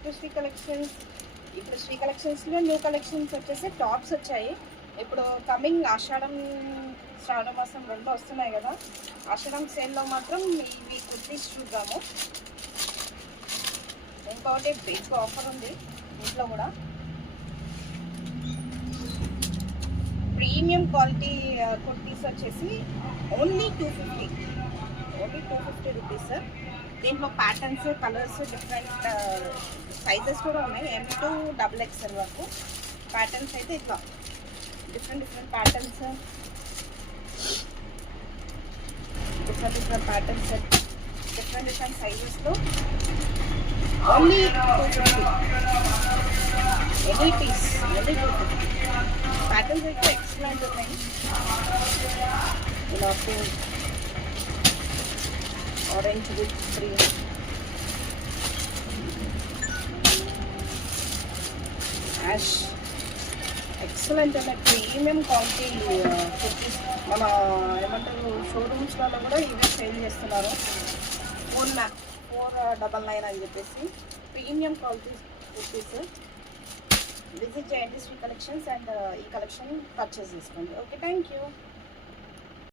Back to Shri కలెక్షన్స్. ఇప్పుడు శ్రీ కలెక్షన్స్లో new collections వచ్చేసి టాప్స్ వచ్చాయి. ఇప్పుడు కమింగ్ ఆషాఢం శ్రావణ మాసం రెండు వస్తున్నాయి కదా, ఆషాఢం సేల్లో మాత్రం ఇవి కుర్తీస్ చూద్దాము. ఇంకొకటి బిగ్ ఆఫర్ ఉంది ఇంట్లో కూడా. ప్రీమియం క్వాలిటీ కుర్తీస్ వచ్చేసి ఓన్లీ 250 రూపీస్. దీంట్లో ప్యాటర్న్స్, కలర్స్, డిఫరెంట్ సైజెస్ కూడా ఉన్నాయి. M2 XXL వరకు ప్యాటర్న్స్ అయితే ఇట్లా different patterns, different patterns, different సైజెస్లో only 250. Any piece only 250. Patterns అయితే ఎక్సలెంట్ ఉన్నాయి. ఇలా orange with green, ash, excellent అనే ప్రీమియం క్వాలిటీ కుర్తీస్. మన ఏమంటారు షోరూమ్స్లలో కూడా ఇవే సేల్ చేస్తున్నారు. 499 అని చెప్పేసి ప్రీమియం క్వాలిటీ కుర్తీస్. విజిట్ చేయండి శ్రీ కలెక్షన్స్ అండ్ ఈ కలెక్షన్ పర్చేస్ చేసుకోండి. Okay, thank you.